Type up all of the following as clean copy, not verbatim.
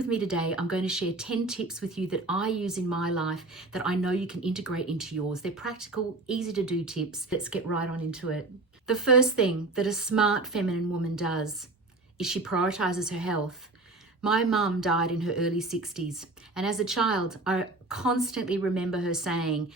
with me today. I'm going to share 10 tips with you that I use in my life that I know you can integrate into yours. They're practical, easy to do tips. Let's get right on into it. The first thing that a smart feminine woman does is she prioritizes her health. My mum died in her early 60s, and as a child, I constantly remember her saying,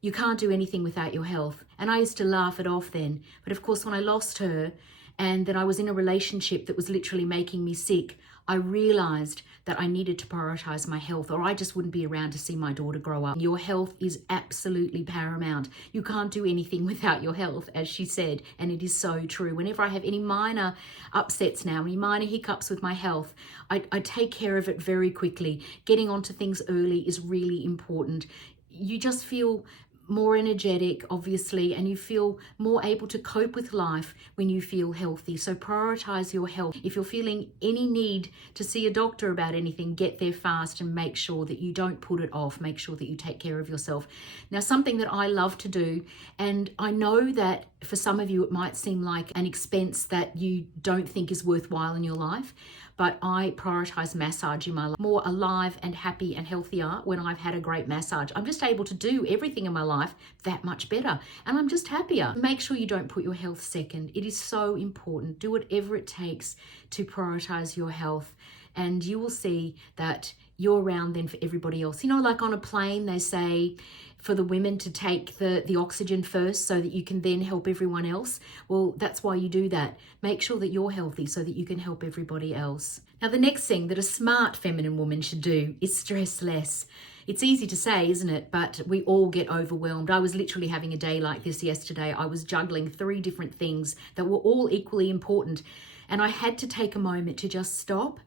"You can't do anything without your health." And I used to laugh it off then. But of course, when I lost her and then I was in a relationship that was literally making me sick, I realized that I needed to prioritize my health, or I just wouldn't be around to see my daughter grow up. Your health is absolutely paramount. You can't do anything without your health, as she said, and it is so true. Whenever I have any minor upsets now, any minor hiccups with my health, I take care of it very quickly. Getting onto things early is really important. You just feel more energetic, obviously, and you feel more able to cope with life when you feel healthy. So prioritize your health. If you're feeling any need to see a doctor about anything, get there fast and make sure that you don't put it off. Make sure that you take care of yourself. Now, something that I love to do, and I know that for some of you it might seem like an expense that you don't think is worthwhile in your life, but I prioritize massage in my life. More alive and happy and healthier when I've had a great massage. I'm just able to do everything in my life that much better, and I'm just happier. Make sure you don't put your health second. It is so important. Do whatever it takes to prioritize your health, and you will see that you're around then for everybody else. You know, like on a plane, they say for the women to take the oxygen first so that you can then help everyone else. Well, that's why you do that. Make sure that you're healthy so that you can help everybody else. Now, the next thing that a smart feminine woman should do is stress less. It's easy to say, isn't it? But we all get overwhelmed. I was literally having a day like this yesterday. I was juggling 3 different things that were all equally important. And I had to take a moment to just stop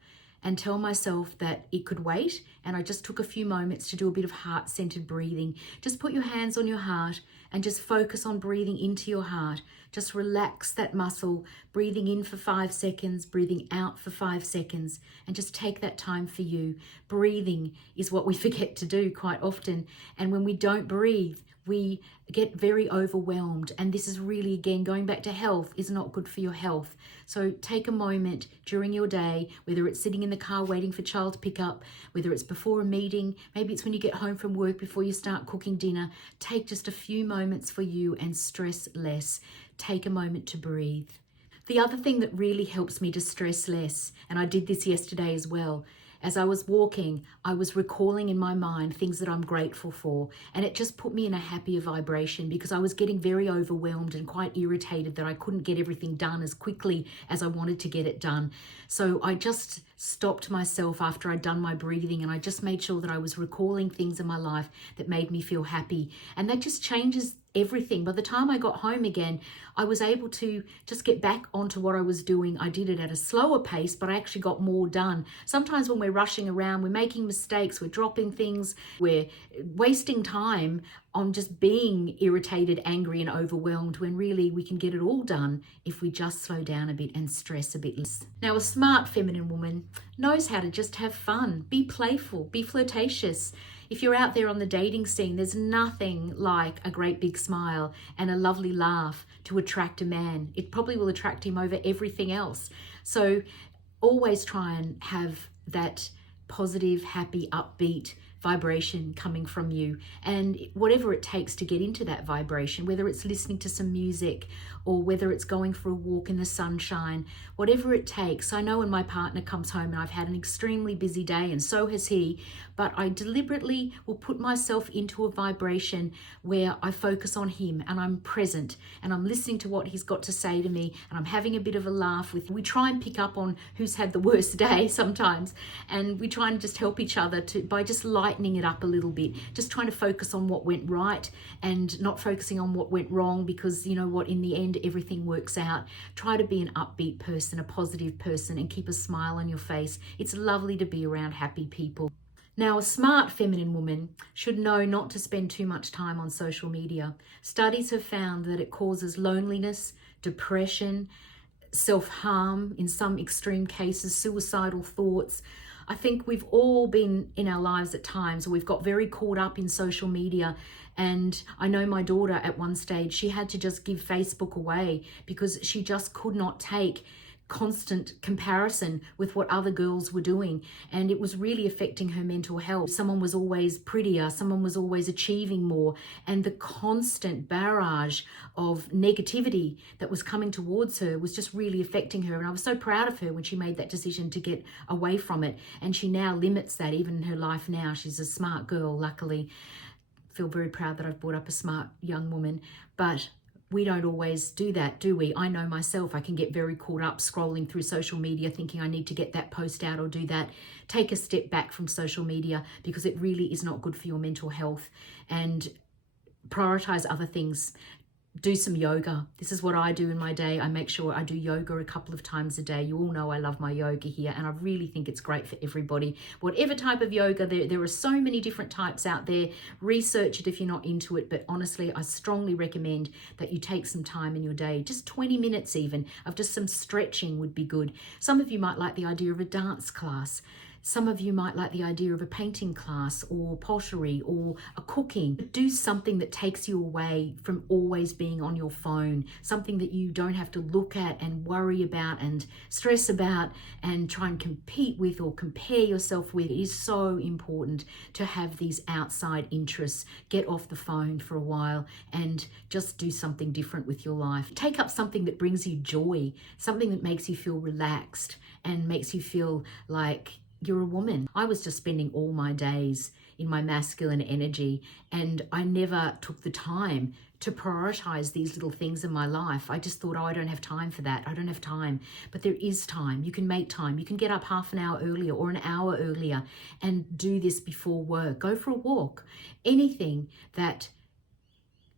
and tell myself that it could wait. And I just took a few moments to do a bit of heart-centered breathing. Just put your hands on your heart and just focus on breathing into your heart. Just relax that muscle, breathing in for 5 seconds, breathing out for 5 seconds, and just take that time for you. Breathing is what we forget to do quite often. And when we don't breathe, we get very overwhelmed. And this is really, again, going back to health, is not good for your health. So take a moment during your day, whether it's sitting in the car waiting for child to pick up, whether it's before a meeting, maybe it's when you get home from work before you start cooking dinner. Take just a few moments for you and stress less. Take a moment to breathe. The other thing that really helps me to stress less, and I did this yesterday as well, as I was walking, I was recalling in my mind things that I'm grateful for, and it just put me in a happier vibration because I was getting very overwhelmed and quite irritated that I couldn't get everything done as quickly as I wanted to get it done. So I just stopped myself after I'd done my breathing, and I just made sure that I was recalling things in my life that made me feel happy, and that just changes everything. By the time I got home again, I was able to just get back onto what I was doing. I did it at a slower pace, but I actually got more done. Sometimes when we're rushing around, we're making mistakes, we're dropping things, we're wasting time on just being irritated, angry, and overwhelmed, when really we can get it all done if we just slow down a bit and stress a bit less. Now, a smart feminine woman knows how to just have fun, be playful, be flirtatious. If you're out there on the dating scene, there's nothing like a great big smile and a lovely laugh to attract a man. It probably will attract him over everything else. So always try and have that positive, happy, upbeat vibration coming from you, and whatever it takes to get into that vibration, whether it's listening to some music or whether it's going for a walk in the sunshine, whatever it takes. I know when my partner comes home and I've had an extremely busy day, and so has he, but I deliberately will put myself into a vibration where I focus on him and I'm present and I'm listening to what he's got to say to me, and I'm having a bit of a laugh with. We try and pick up on who's had the worst day sometimes, and we try and just help each other by just lightening it up a little bit, just trying to focus on what went right and not focusing on what went wrong, because you know what, in the end everything works out. Try to be an upbeat person, a positive person, and keep a smile on your face. It's lovely to be around happy people. Now, a smart feminine woman should know not to spend too much time on social media. Studies have found that it causes loneliness, depression, self-harm, in some extreme cases, suicidal thoughts. I think we've all been in our lives at times, or we've got very caught up in social media. And I know my daughter at one stage, she had to just give Facebook away because she just could not take constant comparison with what other girls were doing, and it was really affecting her mental health. Someone was always prettier, someone was always achieving more, and the constant barrage of negativity that was coming towards her was just really affecting her. And I was so proud of her when she made that decision to get away from it, and she now limits that even in her life now. She's a smart girl, luckily. I feel very proud that I've brought up a smart young woman, but we don't always do that, do we? I know myself, I can get very caught up scrolling through social media thinking I need to get that post out or do that. Take a step back from social media, because it really is not good for your mental health, and prioritize other things. Do some yoga. This is what I do in my day. I make sure I do yoga a couple of times a day. You all know I love my yoga here, and I really think it's great for everybody. Whatever type of yoga, there are so many different types out there. Research it if you're not into it, but honestly, I strongly recommend that you take some time in your day, just 20 minutes even, of just some stretching would be good. Some of you might like the idea of a dance class. Some of you might like the idea of a painting class or pottery or a cooking. Do something that takes you away from always being on your phone, something that you don't have to look at and worry about and stress about and try and compete with or compare yourself with. It is so important to have these outside interests. Get off the phone for a while and just do something different with your life. Take up something that brings you joy, something that makes you feel relaxed and makes you feel like you're a woman. I was just spending all my days in my masculine energy, and I never took the time to prioritize these little things in my life. I just thought, oh, I don't have time for that. I don't have time. But there is time. You can make time. You can get up half an hour earlier or an hour earlier and do this before work. Go for a walk. Anything that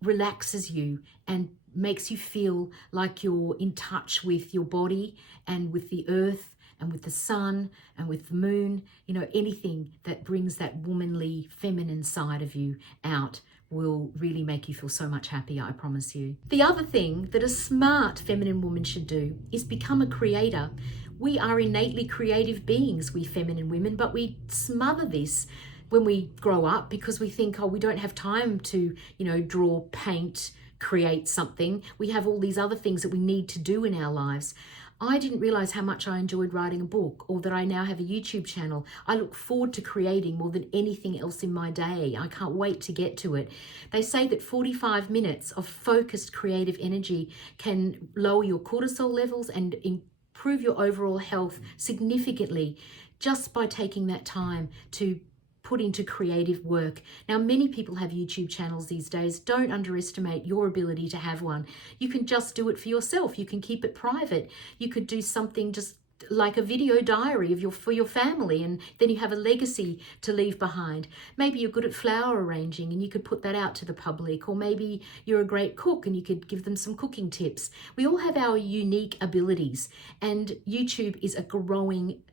relaxes you and makes you feel like you're in touch with your body and with the earth and with the sun and with the moon, you know, anything that brings that womanly, feminine side of you out will really make you feel so much happier, I promise you. The other thing that a smart feminine woman should do is become a creator. We are innately creative beings, we feminine women, but we smother this when we grow up because we think, oh, we don't have time to, you know, draw, paint, create something. We have all these other things that we need to do in our lives. I didn't realize how much I enjoyed writing a book, or that I now have a YouTube channel. I look forward to creating more than anything else in my day. I can't wait to get to it. They say that 45 minutes of focused creative energy can lower your cortisol levels and improve your overall health significantly just by taking that time to put into creative work. Now, many people have YouTube channels these days. Don't underestimate your ability to have one. You can just do it for yourself. You can keep it private. You could do something just like a video diary of for your family, and then you have a legacy to leave behind. Maybe you're good at flower arranging and you could put that out to the public, or maybe you're a great cook and you could give them some cooking tips. We all have our unique abilities, and YouTube is a growing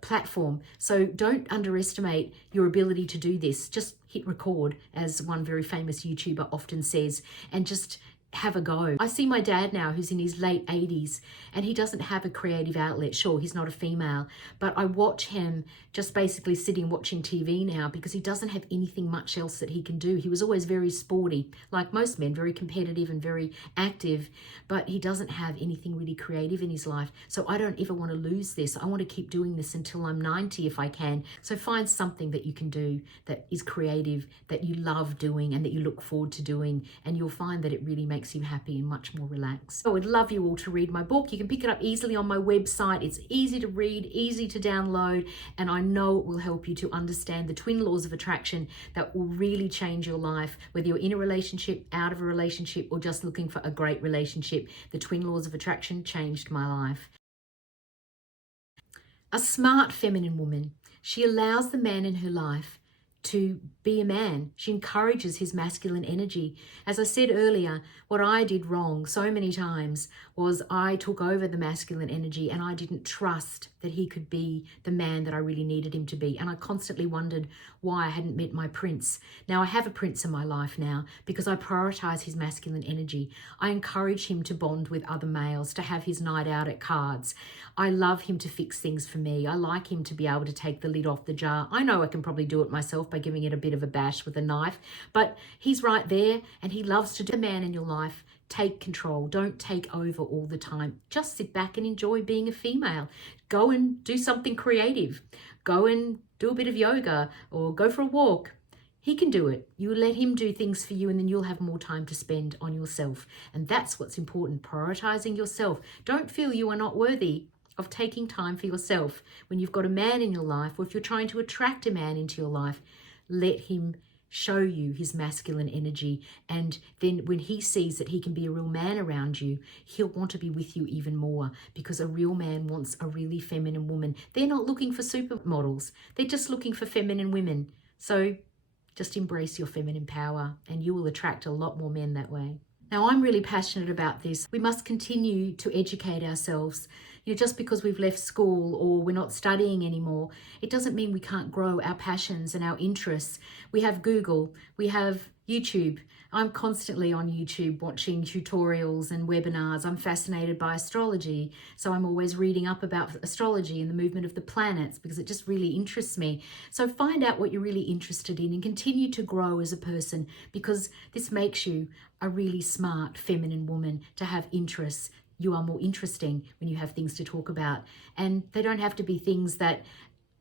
platform. So don't underestimate your ability to do this. Just hit record, as one very famous YouTuber often says, and just have a go. I see my dad now, who's in his late 80s, and he doesn't have a creative outlet. Sure, he's not a female, but I watch him just basically sitting watching TV now because he doesn't have anything much else that he can do. He was always very sporty, like most men, very competitive and very active, but he doesn't have anything really creative in his life. So I don't ever want to lose this. I want to keep doing this until I'm 90 if I can. So find something that you can do that is creative, that you love doing and that you look forward to doing, and you'll find that it really makes you happy and much more relaxed. I would love you all to read my book. You can pick it up easily on my website. It's easy to read, easy to download, and I know it will help you to understand the twin laws of attraction that will really change your life, whether you're in a relationship, out of a relationship, or just looking for a great relationship. The twin laws of attraction changed my life. A smart feminine woman, she allows the man in her life to be a man. She encourages his masculine energy. As I said earlier, what I did wrong so many times was I took over the masculine energy and I didn't trust that he could be the man that I really needed him to be. And I constantly wondered why I hadn't met my prince. Now I have a prince in my life now because I prioritize his masculine energy. I encourage him to bond with other males, to have his night out at cards. I love him to fix things for me. I like him to be able to take the lid off the jar. I know I can probably do it myself by giving it a bit of a bash with a knife, but he's right there and he loves to do. The man in your life take control. Don't take over all the time. Just sit back and enjoy being a female. Go and do something creative. Go and do a bit of yoga or go for a walk. He can do it. You let him do things for you, and then you'll have more time to spend on yourself. And that's what's important, prioritizing yourself. Don't feel you are not worthy of taking time for yourself. When you've got a man in your life, or if you're trying to attract a man into your life, let him show you his masculine energy. And then when he sees that he can be a real man around you, he'll want to be with you even more, because a real man wants a really feminine woman. They're not looking for supermodels. They're just looking for feminine women. So just embrace your feminine power and you will attract a lot more men that way. Now, I'm really passionate about this. We must continue to educate ourselves. Just because we've left school or we're not studying anymore, it doesn't mean we can't grow our passions and our interests. We have Google, we have YouTube. I'm constantly on YouTube watching tutorials and webinars. I'm fascinated by astrology, so I'm always reading up about astrology and the movement of the planets because it just really interests me. So find out what you're really interested in and continue to grow as a person, because this makes you a really smart feminine woman to have interests. You are more interesting when you have things to talk about, and they don't have to be things that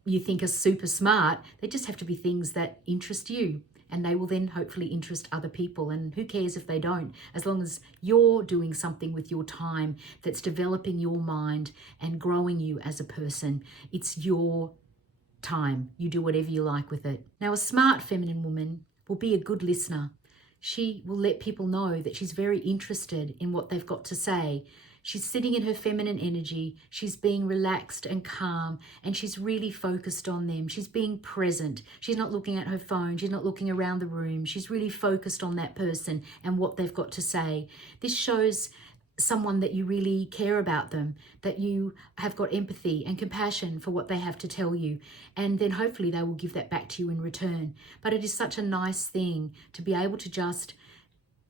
you think are super smart. They just have to be things that interest you, and they will then hopefully interest other people. And who cares if they don't, as long as you're doing something with your time that's developing your mind and growing you as a person. It's your time. You do whatever you like with it. Now, a smart feminine woman will be a good listener. She will let people know that she's very interested in what they've got to say. She's sitting in her feminine energy. She's being relaxed and calm, and she's really focused on them. She's being present. She's not looking at her phone. She's not looking around the room. She's really focused on that person and what they've got to say. This shows someone that you really care about them, that you have got empathy and compassion for what they have to tell you, and then hopefully they will give that back to you in return. But it is such a nice thing to be able to just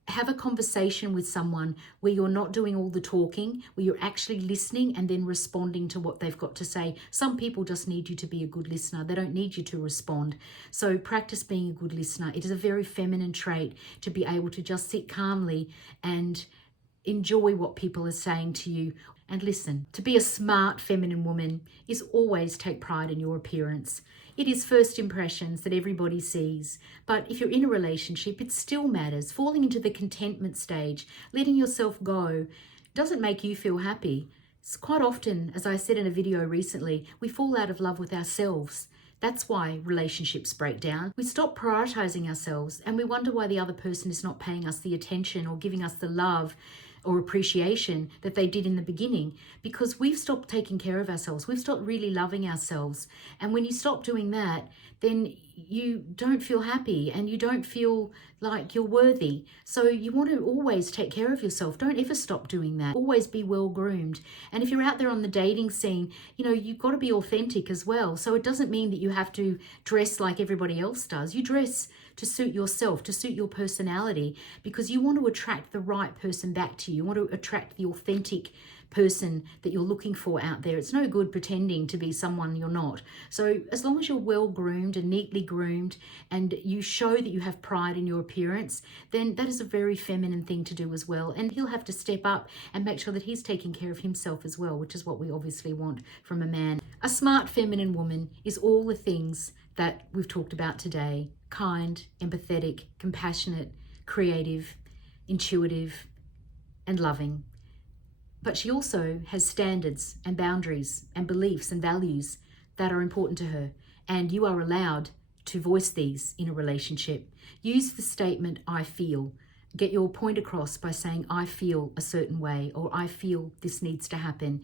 have a conversation with someone where you're not doing all the talking, where you're actually listening and then responding to what they've got to say. Some people just need you to be a good listener. They don't need you to respond. So practice being a good listener. It is a very feminine trait to be able to just sit calmly and enjoy what people are saying to you and listen. To be a smart feminine woman is always take pride in your appearance. It is first impressions that everybody sees, but if you're in a relationship, it still matters. Falling into the contentment stage, letting yourself go, doesn't make you feel happy. It's quite often, as I said in a video recently, we fall out of love with ourselves. That's why relationships break down. We stop prioritizing ourselves and we wonder why the other person is not paying us the attention or giving us the love or appreciation that they did in the beginning, because we've stopped taking care of ourselves. We've stopped really loving ourselves. And when you stop doing that, then you don't feel happy and you don't feel like you're worthy. So you want to always take care of yourself. Don't ever stop doing that. Always be well groomed. And if you're out there on the dating scene, you've got to be authentic as well. So it doesn't mean that you have to dress like everybody else does. You dress to suit yourself, to suit your personality, because you want to attract the right person back to you. You want to attract the authentic person that you're looking for out there. It's no good pretending to be someone you're not. So as long as you're well groomed and neatly groomed and you show that you have pride in your appearance, then that is a very feminine thing to do as well. And he'll have to step up and make sure that he's taking care of himself as well, which is what we obviously want from a man. A smart feminine woman is all the things that we've talked about today: kind, empathetic, compassionate, creative, intuitive, and loving. But she also has standards and boundaries and beliefs and values that are important to her. And you are allowed to voice these in a relationship. Use the statement, I feel. Get your point across by saying, I feel a certain way, or I feel this needs to happen.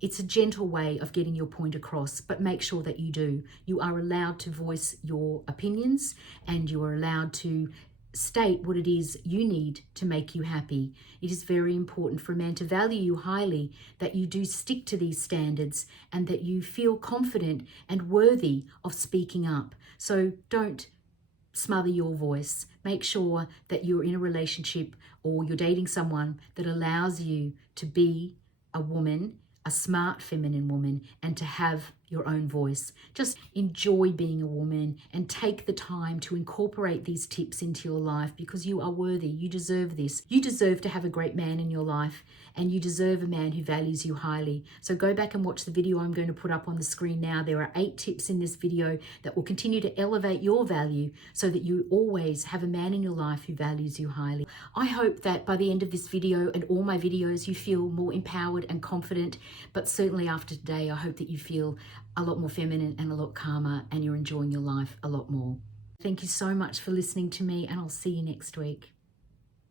It's a gentle way of getting your point across, but make sure that you do. You are allowed to voice your opinions and you are allowed to state what it is you need to make you happy. It is very important for a man to value you highly, that you do stick to these standards and that you feel confident and worthy of speaking up. So don't smother your voice. Make sure that you're in a relationship or you're dating someone that allows you to be a woman, a smart feminine woman, and to have your own voice. Just enjoy being a woman and take the time to incorporate these tips into your life, because you are worthy. You deserve this. You deserve to have a great man in your life, and you deserve a man who values you highly. So go back and watch the video I'm going to put up on the screen now. There are 8 tips in this video that will continue to elevate your value so that you always have a man in your life who values you highly. I hope that by the end of this video and all my videos, you feel more empowered and confident, but certainly after today, I hope that you feel a lot more feminine and a lot calmer, and you're enjoying your life a lot more. Thank you so much for listening to me, and I'll see you next week.